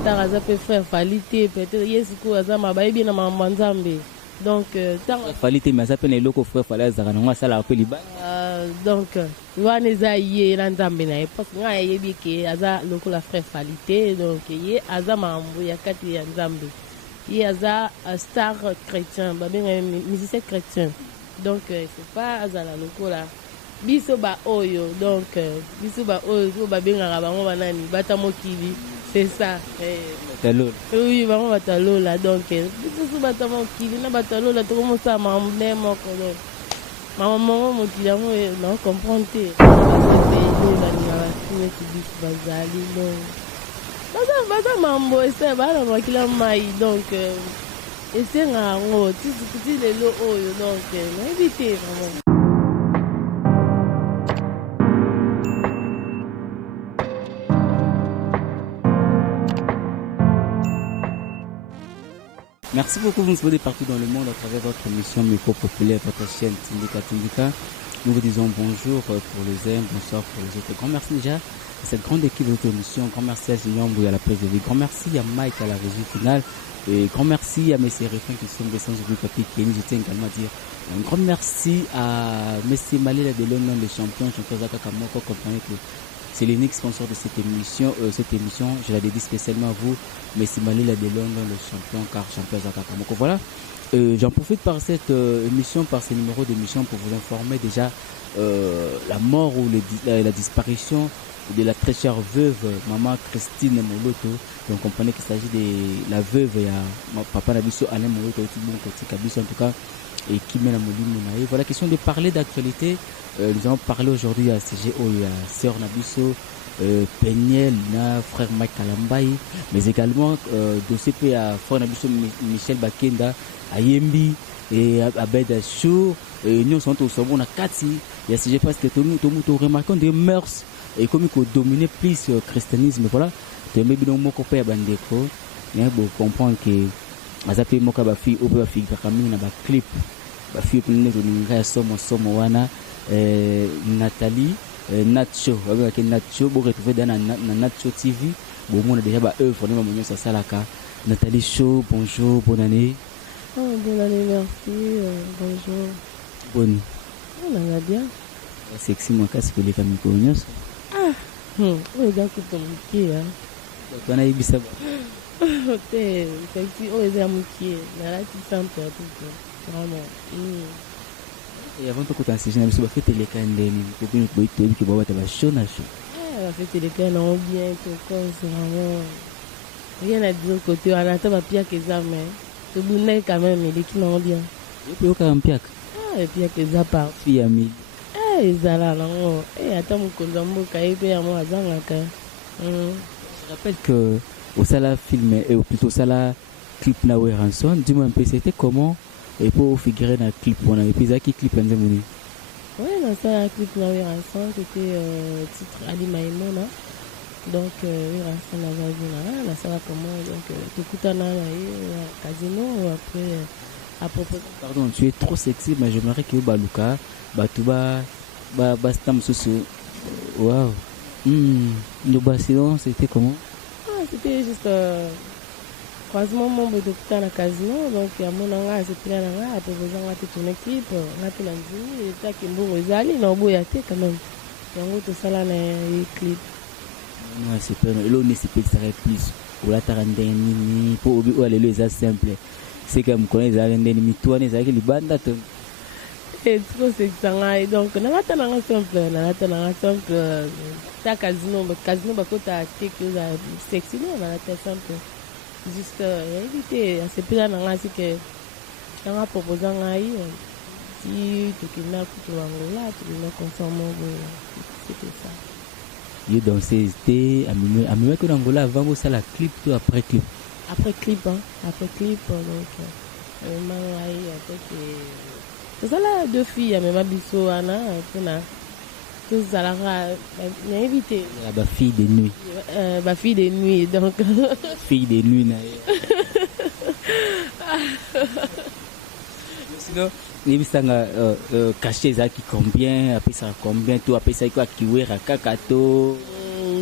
star aza pe frère Falite peut-être yesu ko aza mabayebi na manzambe donc tant Falite mais aza pe na eloko frère Falite azaka nango asala pe libanda donc wana eza ye na nzambe na ye parce que nga yebi ke aza lokola frère Falite donc ye aza mambo ya kati ya nzambe ye aza star chrétien babenga musicien chrétien donc c'est pas azala lokola biso ba oyo donc biso ba oyo babengaka bango banani bata mokili c'est ça oui bango batalola donc biso bata mokili na batalola tokomosala mambe moko donc mama mongo mokili yango na comprendre te baninga basi neti biso bazali donc baza mambo ese bana makila mai donc esenga yango ti lelo oyo donc nayebi te vraiment. Merci beaucoup, vous nous suivez partout dans le monde à travers votre émission Micro Populaire, votre chaîne Tindika. Nous vous disons bonjour pour les uns, bonsoir pour les autres. Grand merci déjà à cette grande équipe de notre émission. Grand merci à Julien Mbouy à la presse de vie. Grand merci à Mike à la régie finale. Et grand merci à mes Sérifins qui sont des sans oubli papier qui je tiens également à dire un grand merci à M. Malela de Londres, le champion Zaka Kamoko, compagnie que c'est l'unique sponsor de cette émission. Je la dédie spécialement à vous, M. Malela de Londres, le champion car champion Zaka Kamoko. Voilà. J'en profite par cette émission, par ce numéro d'émission pour vous informer déjà la mort ou la disparition de la très chère veuve maman Christine Moloto. Donc comprenez qu'il s'agit de la veuve et papa Nabiso Alain Moloto en tout cas et qui mène à Molimo. Voilà, question de parler d'actualité. Nous allons parler aujourd'hui à CGO et à Sœur Nabiso Peniel, frère Mike Kalambaï, mais également dossier à frère Nabiso Michel Bakenda, à Yembi et à Bedachou. Nous sommes au Sabon à Kati. Il y a CG parce que nous remarquons des mœurs et comme il faut dominer plus le christianisme. Voilà, tu mets bien mon copain à Bandeko. Il faut comprendre que Azapi Moka Bafi, ou Bafi Gakami, na clip. Bafi, pour nous, nous avons somme wana. Nathalie Nacho avec Nacho vous retrouvez dans Nacho TV bon on a déjà ba œuvre vraiment mon ça salaka Nathalie Show bonjour bonne année bonne année merci bonjour bonne on va bien sexy moi casse que les familles cognos oui donc ton qui hein on a ibisa c'est sexy oh les amis qui là tu sens tout vraiment et avant de commencer, je n'ai pas fait les candles, pour que nous puissions que boire ta chaud na chaud. Fait les candles bien, tout comme c'est vraiment rien à dire côté. On attend ma pierre que ça mais tout bonnet quand même il est qui non bien. Et puis au cas un pierre. Et puis que ça part. Puis ami. Ça là non. Attends mon condambo cahier puis à moi azanga ka. Je rappelle que au sala film et au plutôt sala clip na Ranson, dis-moi un peu c'était comment et pour figurer dans le clip on a épisode qui clip en demandé. Oui, dans ça clip na Ranson c'était titre Ali Maimona. Donc Ranson na vazina na ça comment donc tout kutana na casino après à propos pardon, tu es trop sexy mais j'aimerais que baluka batuba bastam soso. Waouh. Le bassin c'était comment? C'était juste croisement membre de Kutana Casino, donc il y a mon anga, c'est plein d'anga, après vous en avez tourné clip, on a tout l'anzini, et t'as qui bon, vous allez, non, vous y êtes quand même. Il y a tout ça là, les clips. Non, c'est pas, là, on est ça plus, ou la tarandine, pour aller les simple. C'est comme qu'on est à l'ennemi, toi, on est avec les bandes. C'est trop sexy, donc on a atteint un simple, t'as casino, bah, quand t'as sexy, on a atteint simple. Juste éviter c'est plus là c'est que on a proposé si tu kidnappes tout l'Angola tu le mets conformément c'était ça il dansait c'était à même que l'Angola avant ça la clip tout après clip donc c'est ça là deux filles même abisso ana tout ça là on a évité la fille de nuit fille de nuit donc fille de nuit sinon il y a caché ça qui combien après ça combien tout après ça quoi qui ouera kakato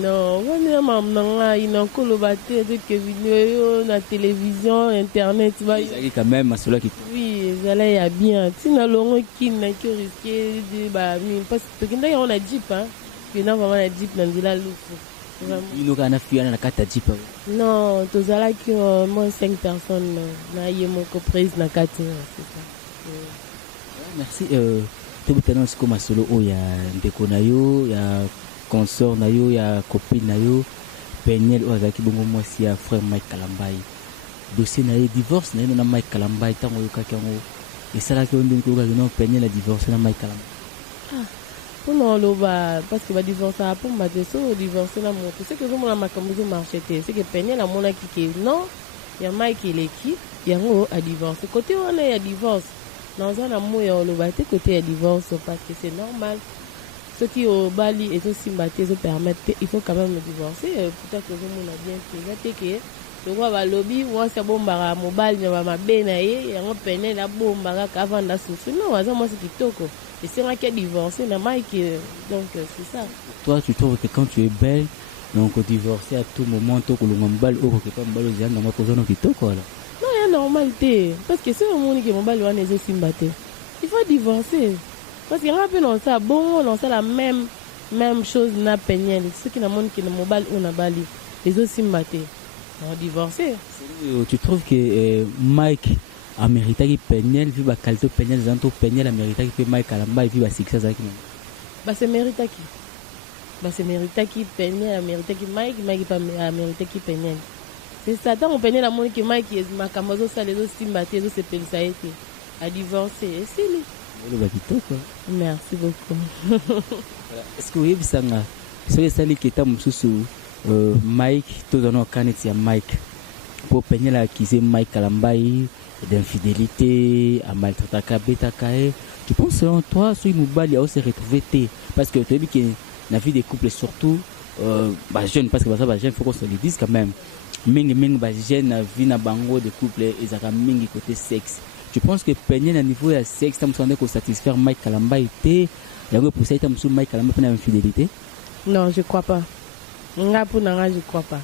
Non, on il a encore le bâtiment de vidéo, la télévision, internet. Il quand même cela qui. Oui, ça là y a bien. Si on a l'on qui n'a que risqué de parce que là on a jeep hein. Puis là vraiment la jeep dans la loupe. Il nous a fait un carte jeep. Non, tout ça là que moins 5 personnes na y mon coprise na carte c'est ça. Merci tout le temps comme solo il y a ndeko na yo, il y a consort na yo, il y a copine na yo, Peniel ozaki bongo mwasi ya frère Mike Kalambai. Dossier na divorce na yo na Mike Kalambai tango yokaki yango. Esalaki yo ndenge koyoka no Peniel a divorcé na Mike Kalambai. Ah. Pour non loba parce que va divorcer pour ma de so divorcer na moto c'est que je mon makambo zo marché c'est que Peniel la mona qui non il y a Mike il est qui il y a a divorcé côté on est a divorce dans un amour ya loba te côté a divorce parce que c'est normal ceux qui au Bali et aussi mbaté se permettre il faut quand même le divorcer peut-être que je mon a bien fait que je vois ba lobby moi c'est bon bara mobile mais ma bena ye ya Peniel la bomba ka avant la souci non ça moi c'est kitoko. Et c'est moi qui ai divorcé, Mike, donc c'est ça. Toi, tu trouves que quand tu es belle, donc divorcer à tout moment, tu as un balle ou que tu as un balle aux gens, dans ma cause, non, il y a normalité. Parce que c'est un monde qui est balle ou les aussi batté. Il faut divorcer. Parce qu'il y a un peu dans ça, bon, dans ça la même chose n'a Peniel. Ceux qui n'ont qui n'ont balle ou n'a balle, les aussi batté. On divorcer. Tu trouves que Mike a mérité qui Peniel vu la qualité Peniel zanto Peniel a mérité qui Mike Kalamba vu la succès avec nous. Bah c'est mérité qui. Bah c'est mérité qui Peniel a mérité qui Mike pas a mérité qui Peniel. C'est ça tant on Peniel a montré que Mike est makamazo ça les autres simbaté les c'est ça été a divorcé et c'est lui. Le batito quoi. Merci beaucoup. Est-ce que vous avez sanga c'est ça qui est mususu Mike tout dans nos canettes ya Mike pour Peniel a accusé Mike Kalamba d'infidélité, à maltraiter Kabeta Kae. Tu penses selon toi, ce Moubali a aussi retrouvé parce que tu as dit que la vie des couples surtout jeunes, parce que ça jeune faut qu'on se le dise quand même. Mingi jeune la vie na bango de couple ils ont mingi côté sexe. Tu penses que Peniel à niveau de sexe, tu me semble qu'on satisfaire Mike Kalamba était il y a pour ça tu me semble Mike Kalamba pour infidélité? Non, je crois pas. Je crois pas.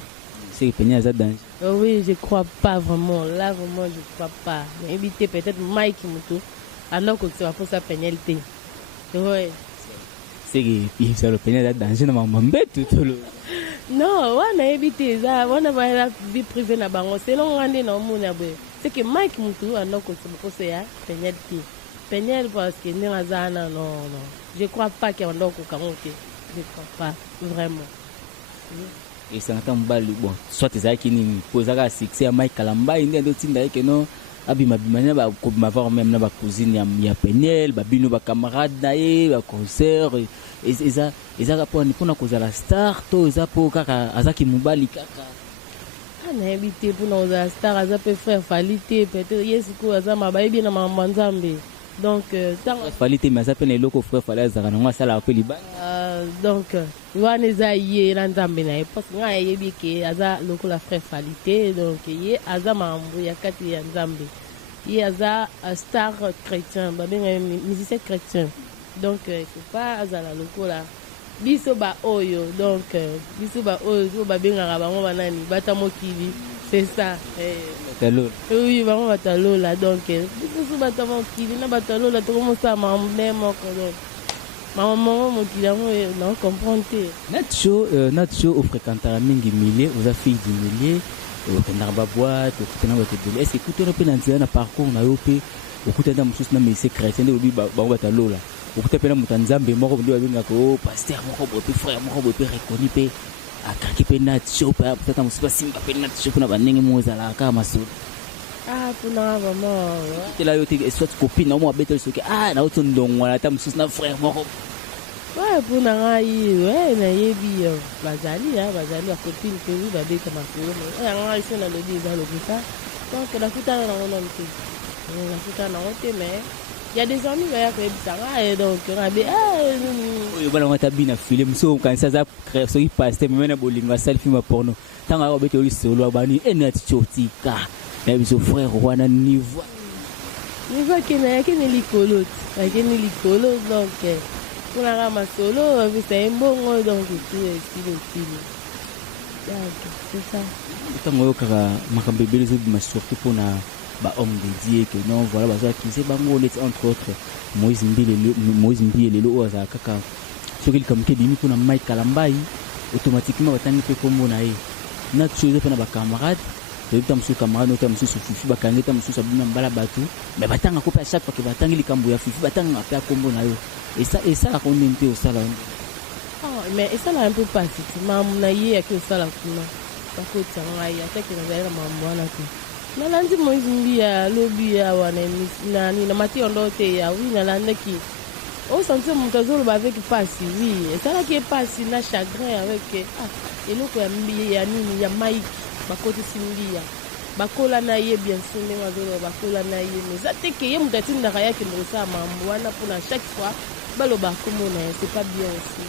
C'est Peniel a danger. Oui, je crois pas vraiment. Là, vraiment, je crois pas. Mais éviter peut-être Mike Muto. Alors que c'est pour ça Peniel T. Oui. C'est que ça le Peniel a danger dans ma bête tout le. Non, on a évité ça. On a pas la vie privée na bango. C'est long on est dans mon abé. C'est que Mike Muto alors que c'est pour ça Peniel T. Peniel parce que n'est pas non non. Je crois pas qu'il y a un autre camoté. Je crois pas vraiment. Et ça n'entend pas le bon soit tes qui ni posera succès à Mike Kalamba il y a d'autres tinda que non abima bimanya ba ko m'avoir même na ba cousine ya Peniel ba bino ba camarade nae ba concert et ça pour na cause la star to ça pour kaka azaki mubali kaka ana habité pour na za star aza peut faire falité peut-être yesuko aza mabaye bien na mambanzambe. Donc fallait mais ça peine les locaux frère fallait ça na ça la liban donc waneza yé nzambe na parce que nga yebi ke aza loko la frère falité donc yé aza mambo ya kati ya nzambe yé aza star chrétien ba benga musicien chrétien donc il faut pas aza la loko la biso ba oyo donc biso ba oyo ba benga ba ngo banani bata mokili c'est ça oui vraiment batalo là donc biso bata mokili na batalo là to comme ça mambe moko donc maman mokili ngo non comprendre Nacho au fréquentar mingi milliers aux affaires du millier au kanarba boîte au kanarba télé est-ce que tu peux na parcours na yope au kutenda mususu na messe chrétien de obi ba batalo là au kutapela mutanzambe moko ndi babenga ko pasteur moko bope frère moko bope reconnu pe akaki pe Nacho pa peut-être mususu simba pe Nacho na banenge mozala ka maso ah puna vraiment là yo te soit copine na mo abetela soki na auto ndongwa ta mususu na frère moko. Ouais, pour n'aïe, ouais, naïbi, bazali, bazali, à copine, que oui, babé, comme un peu, mais on a ici, on a le dit, dans le guitare, donc la fouta, on a monté, la fouta, on a monté, mais il y a des amis, il y a des ça, et donc, on a dit, voilà, on a bien film, so, quand ça, ça, qui passe, mais maintenant, bowling, va ça, le film porno, tant qu'on a bêté au solo, on a dit, et notre chotika, mais son frère, on a niveau. Niveau qui n'est l'icolo, donc, pour la ramasser solo, c'est un bon mot, donc tout est style. C'est ça. Quand on a bébé les autres, mais surtout pour na ba homme dédié que non voilà bah ça qui c'est bango entre autres Moïse Mbi et Lelo Oza kaka ce qu'il comme que dimi pour na Mike Kalambai automatiquement batani fait comme on a na chose fait na ba camarade de tam sous camarade notam sous fifi ba kanga tam sous sabina mbala batu mais batanga ko pa chaque fois que batangi likambo ya fifi batanga pa kombo na yo et ça la condamné au salon. Mais ça là un peu passé maman na yé avec ça là kuna parce que ça va y a que na zaira maman na tu na landi Moïse Mbi ya lobby ya wana ni na mati ondote ya oui na landa ki au sentir mon trésor avec passé oui et ça là qui est passé na chagrin avec et l'autre ya Mbi ya nini ya Mike bakote Simbi ya bakola na yé bien sûr mais mazolo bakola na yé mais ça te que yé mutatinda kaya ki mbosa mambo wana pour chaque fois baloba komona c'est pas bien aussi.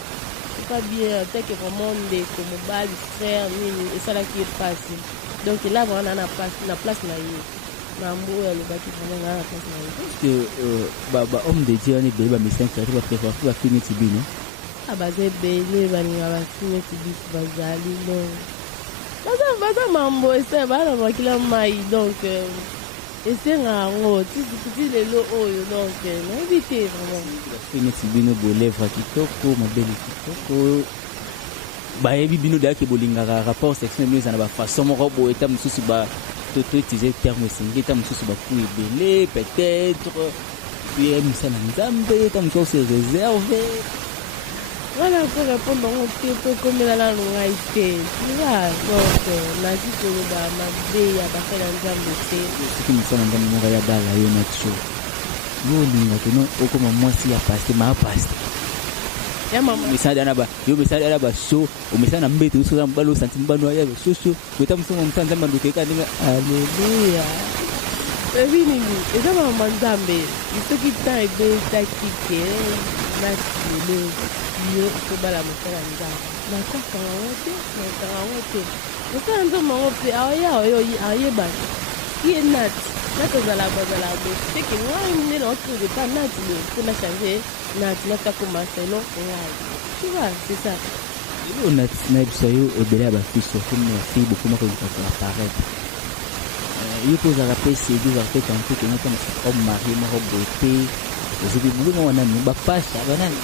Pas bien, tel que vraiment des comme base frère et ça là qui est passé. Donc là vraiment on a la place là mambo ya le baki vraiment la place là. Parce que homme de Dieu ni beba mais c'est va prévoir pour finir tibino. Ah bah c'est belé ba ni va finir tibi bazali non. Baza mambo c'est ba la kila mai donc et c'est rare tu les lo donc éviter vraiment. Finir tibino bolèvre kitoko ma belle kitoko. Ba yebi bino da ke bolinga rapport sexuel mais na ba façon moko bo eta mususu ba to utiliser terme singi eta mususu ba ku ebele peut-être puis musana nzambe eta mususu se réserver. Voilà pour répondre au peu comme la langue été. Tu vois donc la dit que ba ma be ya ba faire nzambe c'est ce qui me sonne dans mon regard là yo na tcho. Yo linga que non o comme moi si ya passer ma passer. Ya mama Misada na ba yo misada na ba show o misada na mbeto so na mbalo santi mbano ya so kweta msomo mtanza mbando keka ninga alléluia. Evini et ça mama nzambe ce qui t'a aidé tactique na le yo ko bala mosala nzambe na kwa kanga wote ça ndo mango pe aya yo ayeba qui est nat bazala c'est que moi il ne trouve pas nat pour la changer nat na commencer non tu vois c'est ça on a snipe au delà ba fille surtout mes filles beaucoup moins que ça paraît il faut se rappeler c'est des articles quand tu es comme homme mari mort beauté je dis vous on a nous ba pas ça banane.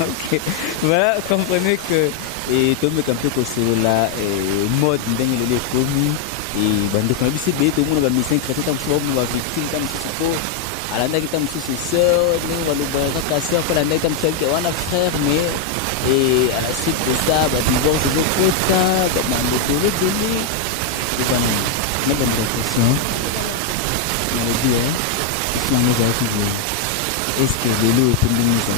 Ok, voilà, comprenez que et tombe comme peu sur la mode ndenge le komi et bande comme bisi be to mona ba mission créé tam so mo ba victime tam so alanda kita msu sœur ndenge ba loba ka sœur pour la ndenge tam so ke wana frère mais et à la suite de ça ba divorce de ça ba mande to le délai et ben la bonne question on le dit c'est la nouvelle toujours. Est-ce que vélo est une mise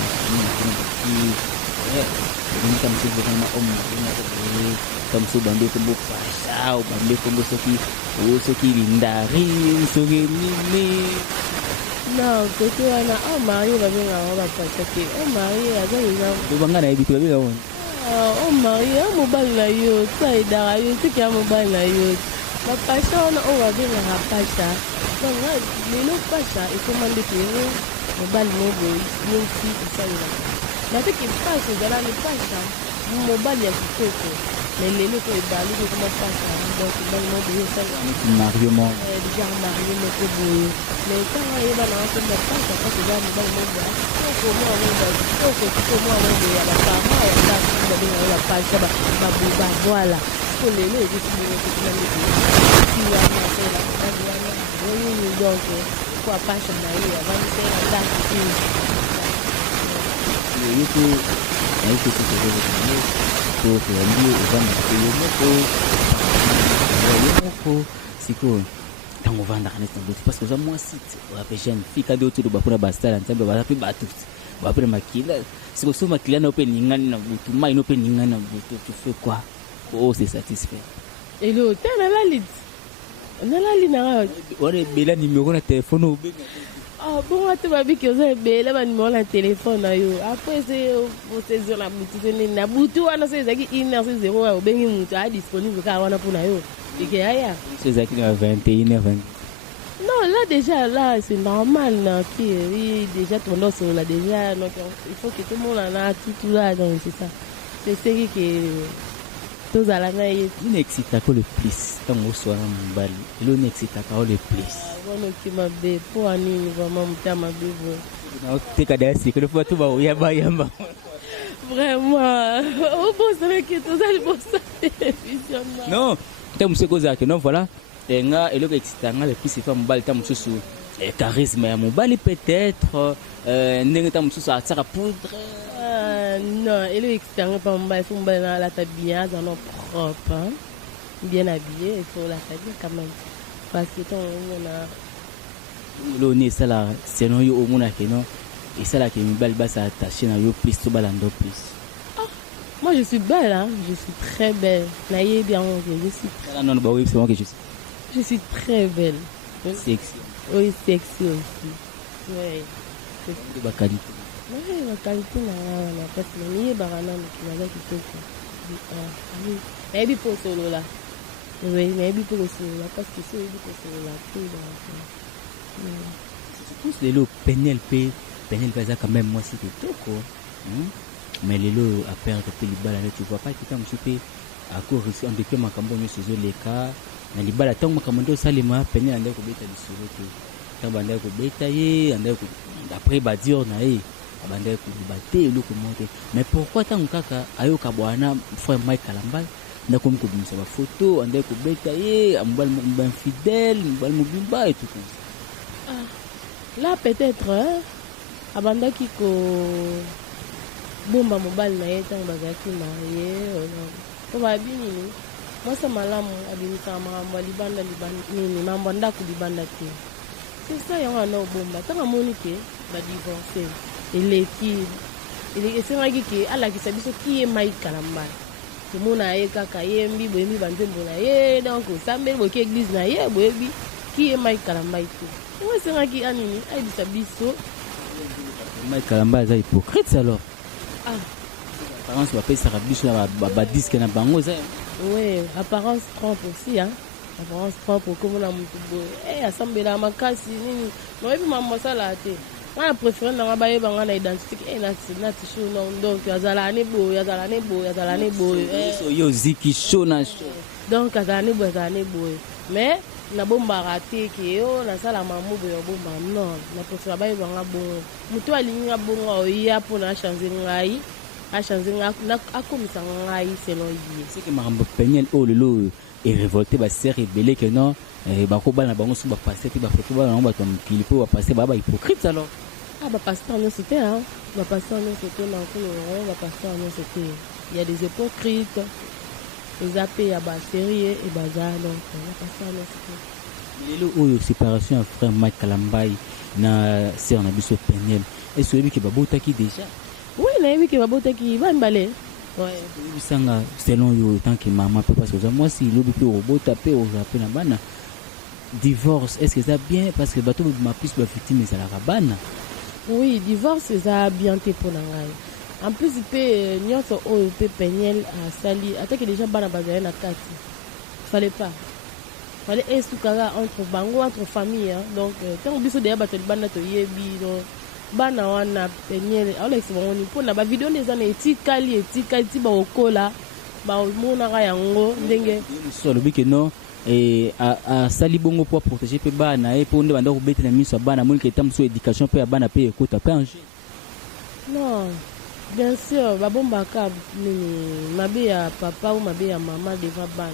comme si vous avez homme comme si bandé comme vous pasha ou bandé comme vous ce qui lindari ce qui mimi non côté wana oh mari va bien on va passer que oh mari a déjà vous banga na habitué bien oh mari a mobile na yo ça est dara yo c'est qu'il a mobile na yo la pasha on va bien la pasha donc là le pasha et commander que mobile mobile aussi ça là mais ce qui passe dans la page mobile ya kitoko mais les lots est balé comment passe donc mobile mobile ça Mario Mo déjà Mario Mo ko boye mais quand il va dans la passe parce que mobile mobile pour moi il y a la femme il y a la page ça ba voilà pour les lots je suis donc kwa pasha na hiyo avance na ndaki yuko na yuko kwa ndio uvanda kwa siko tango vanda kanisa ndio parce que za moi site wa jeune fille quand autour de bakuna bastala ntambe ba pe batu ba pe makila siko soma client open ngani na butu mai open ngani na butu tu fais quoi oh c'est satisfait et le hôtel la lit on a la ligne ore bela numéro na téléphone ou ah bon tu vas bien que ça bela ba numéro na téléphone yo après c'est pour saisir la boutique na butu wana c'est zaki 1h0 au bengi mutu a disponible ka wana pour na yo et que aya c'est zaki na 21h20 Non, là déjà, là, c'est normal. Non, oui, déjà, ton os, là, déjà, donc, il faut que tout le monde en a tout là, donc c'est ça. C'est ce qui tous à la main. Il n'excite pas le plus. Tant qu'on soit en bal, il n'excite pas le plus. Bon, ok, ma bébé, pour un vraiment, ma bébé. Non, t'es cadé, c'est que le photo va où yamba. Vraiment, au bon, c'est vrai que tout ça, le bon, ça, télévision. Non, t'as monsieur Kozak, non, voilà. Et le excitant, le plus, c'est pas mon bal, t'as monsieur sous charisme, mon bal, peut-être, n'est pas monsieur sous à sa poudre. Non, et le excitant, pas mon bal, il faut me bal la tabia, dans nos propres, bien habillé, il faut la tabia quand même. Parce que quand on a. L'on est ça là, c'est non, au monde, non. Et ça là, qui est une belle base attachée dans le plus, tout balando plus. Moi, je suis belle, hein. Je suis très belle. Naïe bien, je suis. Ah non, bah oui, c'est moi que je suis. Je suis très belle. Sexy. Oui, sexy aussi. Oui. C'est ma qualité. Oui, ma qualité, là, parce que ni barana, qui m'a dit que oui. Mais il faut solo là. Oui, mais il faut solo là, parce que c'est il faut solo là. Je pense que les lots PNLP, ça quand même, moi, c'était tout, quoi. Mais les lots à perdre, les balles, tu vois pas, tu t'es à cause de que ma campagne sur les cas. Na libala tango makamando salima pene ande ko beta disolo te tango ande ko beta ye ande ko d'après badir na ye abande ko bater le ko monter mais pourquoi tango kaka ayo ka bwana frère Mike Kalambal na ko ko bimisa ba photo ande ko beta ye ambal mo fidèle ambal mo bimba et tout ça. Là peut-être abanda ki ko bomba mobile na ye tango bazaki na ye ko ba bini. Moi, ça m'a l'amour, abimisa mambo libanda nini mambo ndaku libanda te. C'est ça yanga no bomba. Tanga monike ba divorcer. Et c'est vrai que ala ki sabiso ki e mai Kalamba. Tout le monde a kaka yembi boyembi banzembo na ye donc sambe bo ki église na ye boyebi ki e mai Kalamba te. Moi, c'est vrai que anini ai bisabiso mai Kalamba za hypocrite alors. Apparence va payer sa rabiche là ba disque na bango ça. Oui, apparence trompe aussi, hein. Apparence trompe, comme on a mon tout beau. Eh, assemblée là, ma casse, nini. Moi, je m'en ça là, t'es. Moi, je préfère dans la baie, dans la identité. Eh, là, c'est chaud, non. Donc, il y a zalane beau, il y a zalane beau, il y a zalane beau. Eh, yo, ziki chaud, na chaud. Donc, il y a zalane beau. Mais, na bomba raté, qui est, oh, na ça, la maman, bomba, non. Na préfère baie, dans la bon. Moutou, elle y a bon, il y a pour la changer, a changé a comme ça selon lui c'est que marambo penyel oh lelo est révolté ba ser rebelle que non ba ko bana bango so ba passer ba photo ba ba tom kilipo ba passer ba hypocrite alors ba passer non c'était hein ba passer non c'était na ko non ba passer non c'était il y a des hypocrites les appels ya ba sérieux et ba za donc ba passer non c'était lelo oh séparation frère Mike Kalambai na ser na biso penyel et celui qui ba botaki déjà. Oui, mais qui va botter qui va emballer. Ouais. Selon yo tant que maman peut pas se moi si l'obi peut robot taper au japon na bana divorce est-ce que ça bien parce que bateau ma plus ba victime ça la rabana. Oui, divorce ça bien té pour nangai. En plus il peut nyonso o peut penyel à sali attaque déjà bana bazaya na kati. Fallait esukara entre bango entre famille hein. Donc tant biso de bateau bana to yebi donc bana wana penyele alex bongoni pona ba video les années etikali ba okola ba mona ga yango ndenge so lobi que non et a sali bongo pour protéger pe bana et pour ndeba ndako betela miso bana moni que tam so éducation pe bana pe écoute pe en non bien sûr ba bomba ka nini mabe ya papa ou mabe ya maman devant bana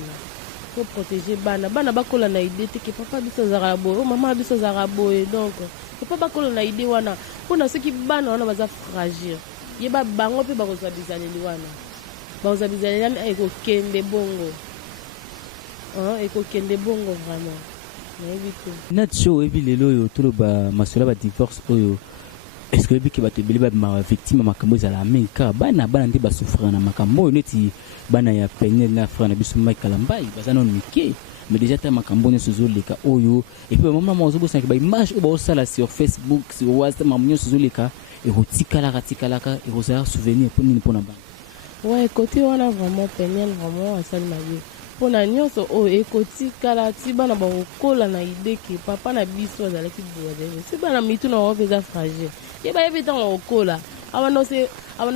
pour protéger bana bakola na idée que papa biso zarabo maman biso zarabo et donc papa bakola na idée wana pona ceux qui bana wana baza fragile yeba bango pe bakozwa bizaleli wana bakozwa bizaleli wana ekokende bongo vraiment nayebi te natso ebi lelo oyo toloba masolo ba divorce oyo est-ce que ebi ke bato ebele babima victime makambo ezala mingi kaka bana nde basouffrir na makambo oyo neti bana ya penyel na frère na biso Mike Kalambai baza nano mike mais déjà ta makambo nyonso ezoleka oyo et puis mama ozobosana ke baimage oyo baosala sur Facebook sur WhatsApp makambo nyonso ezoleka ekotikalaka ekozala souvenir mpo nini mpona bana. Ouais, côté wana vraiment penyel vraiment asali mabe mpona nyonso oyo ekotikala ti bana bakokola na ide ke papa na biso azalaki boye si bana mitu na bango mpe eza fragile ye bayebi ntango okola abanda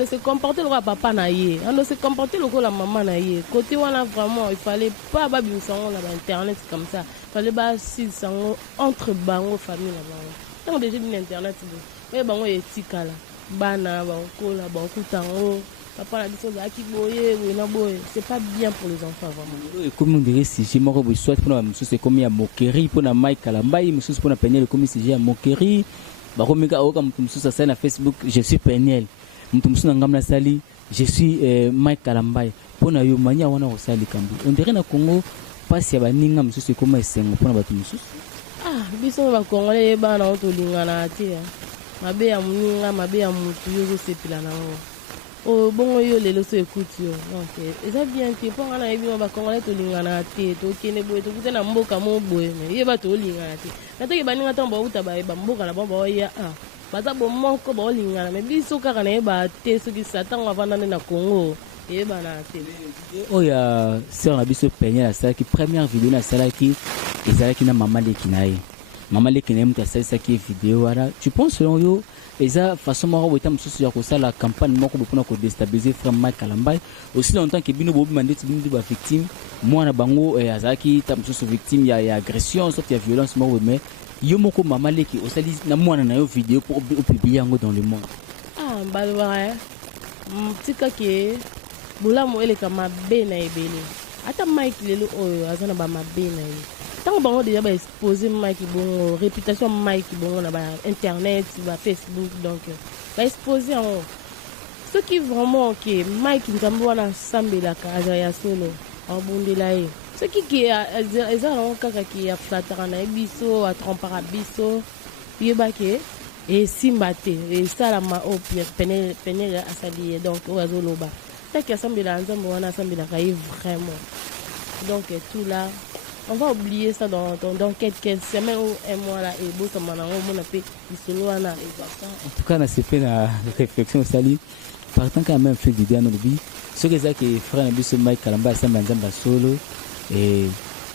se comporter lokola papa na ye abanda se comporter lokola mama na ye côté wana vraiment il fallait pas babimisa yango na bainternet comme ça il fallait basilisa yango entre bango famille na bango ntango déjà bina internet oye bango etikala bana bakokola bakokuta yango papa na biso ozalaki boye boye na boye c'est pas bien pour les enfants vraiment. Comme on dirait sujet moko boye soit mpona mosusu ekomi ya mokerie mpona Mike Kalambai mosusu mpona Peniel ekomi sujet ya mokerie bakomika oyoka moto mosusu asali na Facebook je suis Peniel moto mosusu na ngambo nasali je suis Mike Kalambai mpona yo mania wana kosala likambo on dirait na Congo pasi ya baninga mosusu ekoma esengo mpona bato mosusu biso bakongole yebana o tolingana te mabe ya moninga mabe ya motu yo ozosepela nango bongo yo lelo so ekuti yo donc eza bien te mpo nga na yebi bakongole tolingana te tokende boye tokute na mboka mo boye me yeba tolingana te nataki baninga ntango bauta bayeba mboka na bango baoya baza bomoko baolingana me biso kaka nayeba te soki satango avanda nde na Congo eyebana te oyo sœur na biso Peniel asalaki première vidéo nasalaki ezalaki na mama leki na ye mama leki na ye moto asalisaki vidéo wana tu penses selon yo eza façon moko boyeta mosusu ya kosala campagne moko mpona kodestabiliser frère Mike Kalambai aussi longtemps ke bino bobima ndeti bino bavictime mwana bango azalaki ta mosusu victime ya agression sorte ya violence moko mais yo moko mama leki osali na mwana na yo vidéo pour publier yango dans le monde balobaka tika ke bolamu eleka mabe na ebele ata Mike lelo oyo aza na bamabe na ye ntango bango deja baexpose Mike bongo réputation Mike bongo na bainternet bafacebook donc baexpose yango soki vraiment ke Mike nzambe wana asambelaka aza ya solo abundela ye soki ke eza nango kaka ke aflataka na ye biso atrompaka biso yeba ke esimba te esalama o Peniel asali ye donc oyo azoloba taki asambela nzambe wana asambelaka ye vraiment donc tout là on va oublier ça dans quelques semaines ou un mois là et bon ça m'a fait solo wana en tout cas na c'est la réflexion sali partant quand même fait vidéo dans le bi ce que ça que frère na biso Mike Kalambai asamba nzamba solo et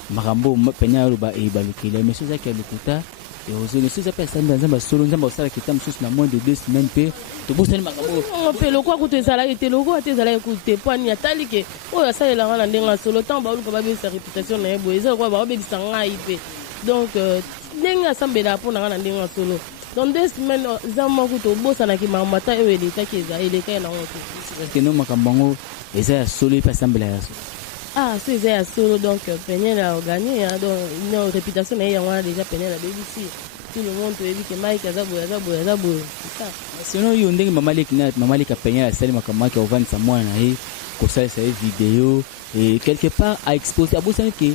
makambo Peniel ba e balukile mais ce ça qui a lokuta et aux autres ça peut asamba nzamba solo nzamba osala kita mosusu na moins de 2 semaines pe to bosani makambo on peut le quoi que ça là était logo atezala écouter poani atali ke oyo asalela wana ndenga solo tant ba oluka ba sa réputation na yebo eza quoi ba obebisa ngai pe donc ndenga sambela po na ndenga solo dans 2 semaines zama ko to bosana ki mamata ewe leta keza eleka na ngoto que no makambango eza solo pa sambela ya so eza ya solo donc Peniel a gagné donc une réputation na yango déjà Peniel a BBC tout le monde veut dire que Mike azaboye c'est ça sinon yo ndenge mama leki Peniel asali makamaki ovandisa mwana na ye kosalisa ye vidéo et quelque part a exposé abosani ke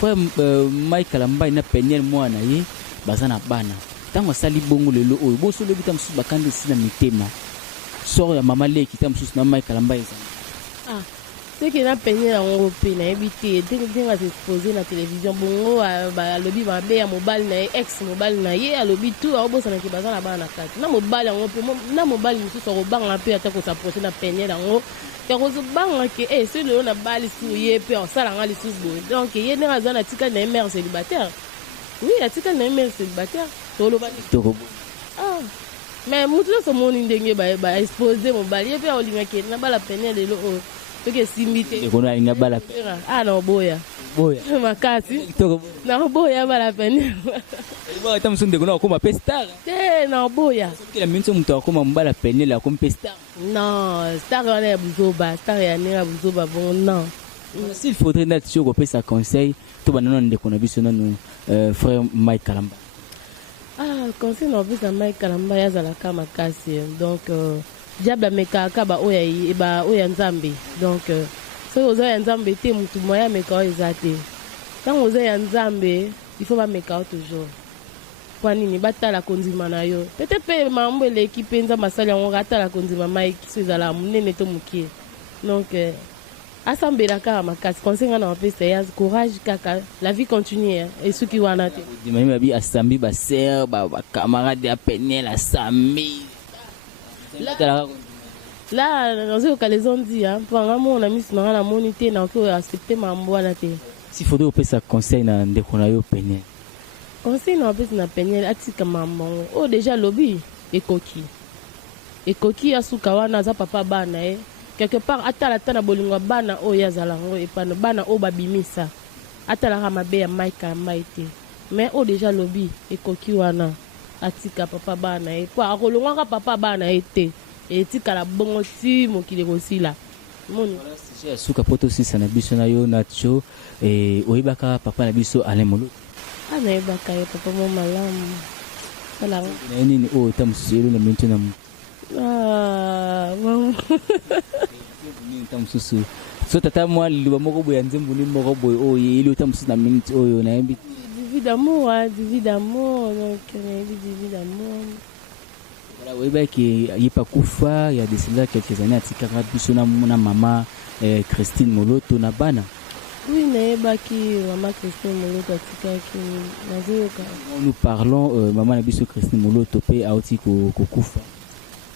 frère Mike Kalambai na Peniel mwana ye baza na bana ntango asali bongo lelo oyo bosolobi ta mosusu bakande esi na mitema soro ya mama leki ta mosusu na Mike Kalambai ezali soki na Peniel yango mpe nayebi te ndenge azexpose na télévision bongo alobi mabe ya mobali na ye ex mobali na ye alobi tu aobosanaki baza na bana na kati na mobali yango mpe na mobali mosusu akobanga mpe ata kosaproche na Peniel yango yakozobanga ke so lelo na bali su ye mpe osalanga lisusu boye donc ye ndenge aza na tika na ye mare célibataire oui atika na ye mare célibataire toloba mais motu nyonso moni ndenge baexpose mobali ye mpe aolingaki na bala Peniel lelo oyo soki esimbi te ekonalinga bala na oboya makasi na oboya bala Peniel ata mosu ndeko na okoma mpe star te na oboya sokila mingi so moto akoma mobala Peniel akomi mpe star non star wana ya buzoba star ya ndenge ya buzoba bon non s'il faudrait nati soki kopesa conseil to banano ndeko na biso nano frère Mike Kalambai conseil na opesa Mike Kalambai azalaka makasi donc diable amekaka oya nzambe donc soki oza ya nzambe te motu moya ameka oyo eza te ntango oza ya nzambe il faut bameka o toujours mpo nini batala kondima na yo peut-être mpe mambo eleki mpe nzambe asali yango atala kondima Mike so ezala monene to mokie donc asambela kaka makasi conseil nga na bapesa ya courage kaka la vie continue esuki wana te dimami babi asambi baser bacamarade ya Peniel asambi Là, dans ce les ont dit, hein, pour un moment, on a mis ce la monité, on a accepté ma boîte. S'il faudrait opérer ça conseil dans des qu'on a eu peine. Conseil n'a pas na peine, atika maman. Oh déjà lobby et coquille. Et coquille a soukawa na za papa bana quelque part atala tana bolingo bana o ya zalango et pas bana o babimisa. Atala ramabe ya maika maite. Mais oh déjà lobby et coquille wana atika papa bana et pas akolonga papa bana été. Et tika la bongo ti mokile kosila. Moni. Voilà, c'est souka poto si sana biso na yo nacho et oyebaka papa na biso Alain Molo. Ah naebaka ye papa mo malamu. Sala. Na nini o tamuselo na mintu na ah maman. Ni tamususu. So tata moi liba moko boya nzembu ni moko boy o ye ile tamususu na mintu oyo na yembi. Du vie d'amour, hein, du vie d'amour, donc du vie d'amour. Voilà, oui, bah, il y a pas Koufa, il y a des cela quelques années, à Tikara, Bissona, mon maman, Christine Moloto, Nabana. Oui, mais bah, qui, maman Christine Moloto, Tika, qui, Nazoka. Nous parlons, maman Nabiso Christine Moloto, P. Aoti, Koufa.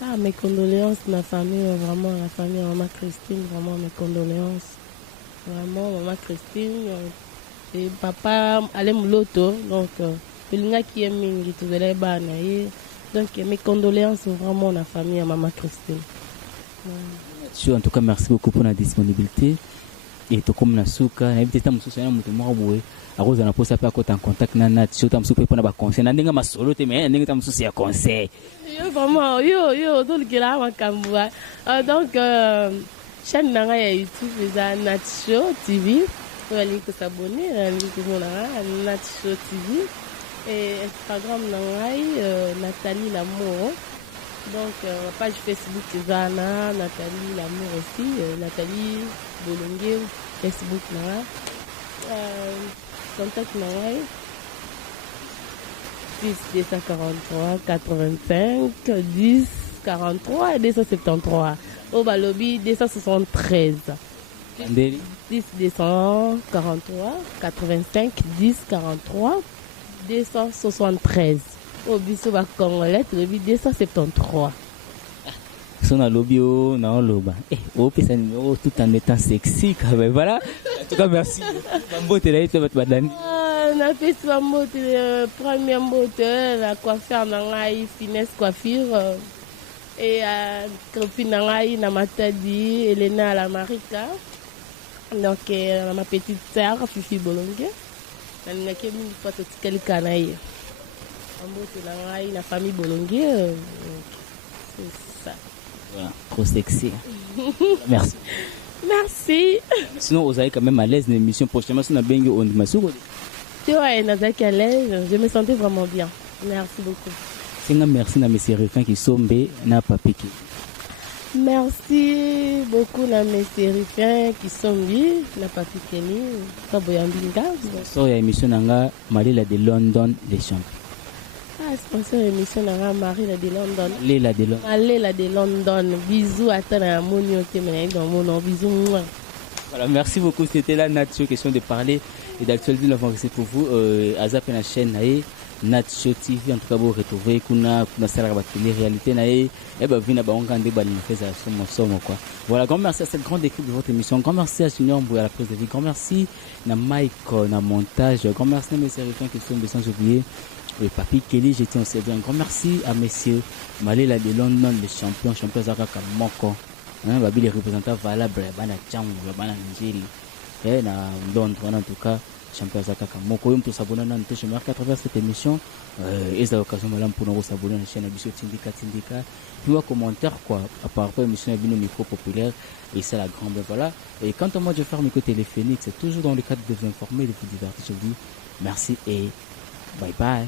Ah, mes condoléances, ma famille, vraiment, la famille, maman Christine, vraiment, mes condoléances. Vraiment, maman Christine, et papa, Alain Moloto, donc, Pelinga qui est mingi, tout de l'ébana, donc mes condoléances vraiment à la famille à maman Christine. En tout cas, merci beaucoup pour la disponibilité. Et tout comme Nasuka, n'habitez pas à mon mort, à cause de la pose à pas en contact na nature, tam soupe pour na conseil. N'enga ma solo te mais n'enga tam souci à conseil. Yo vraiment yo donc là ma kambwa. Donc chaîne nanga ya YouTube c'est Nacho TV. Vous allez vous abonner, allez vous abonner à Nacho TV. Et Instagram Nathalie Lamour. Donc page Facebook Zana Nathalie Lamour aussi, Nathalie Bolongue Facebook contact plus 243 85 10 43 et 273 au Balobi 273 10 243 85 10 43 273 au biso ba congolais le 273 son à l'obio non loba au pesa numéro tout en étant sexy quand même voilà en tout cas merci Bambote là tu vas te badani na fait Bambote première mbote la coiffure nangai finesse coiffure et copine nangai na matadi Elena la Marika donc ma petite sœur Fifi Bolongue na kemi foto tikali kanaye Bambote nangai na famille Bolongue c'est ça. Voilà, trop sexy. Merci. Merci. Sinon, vous avez quand même à l'aise l'émission prochainement. Si on a bien eu, on m'a souri. Tu vois, à l'aise. Je me sentais vraiment bien. Merci beaucoup. C'est un merci à mes sérifins qui sont bé, n'a pas piqué. Merci beaucoup à mes sérifins qui sont bien, n'a pas piqué. Pas boyambinga. So, il y a émission nanga Malela de London, les champions. Ah, sponsor émission nanga Marie de London. Léla de London. Léla de London. Bisous à ta monio dans mon nom. Bisous. Voilà, merci beaucoup. C'était la nature, question de parler et d'actualité. Nous avons reçu pour vous. Azap la chaîne Nature TV. En tout cas, vous retrouvez kuna sala la réalité nae. Et ben vina ba on gande ba fait ça somo quoi. Voilà, grand merci à cette grande équipe de votre émission. Grand merci à Junior Mbouya à la prise de vie. Grand merci à Mike na montage. Grand merci à mes serviteurs qui sont sans oublier. Le Papi Kelly, je tiens aussi un grand merci à messieurs Malela de London, les champions Zaka Moko. Babi les représentants valables, Bana Tchang, Bana Nigeria. Et na Londres, en tout cas, champion Zaka Moko. Nous tous abonnés à notre chaîne à travers cette émission. Et c'est l'occasion pour nous s'abonner à la chaîne Abisso Tindika. Puis un commentaire quoi, par rapport à l'émission Abino Micro Populaire. Et c'est la grande voilà. Et quant à moi, je ferme micro téléphonique. C'est toujours dans le cadre de vous informer, de vous divertir. Je vous dis merci et bye bye.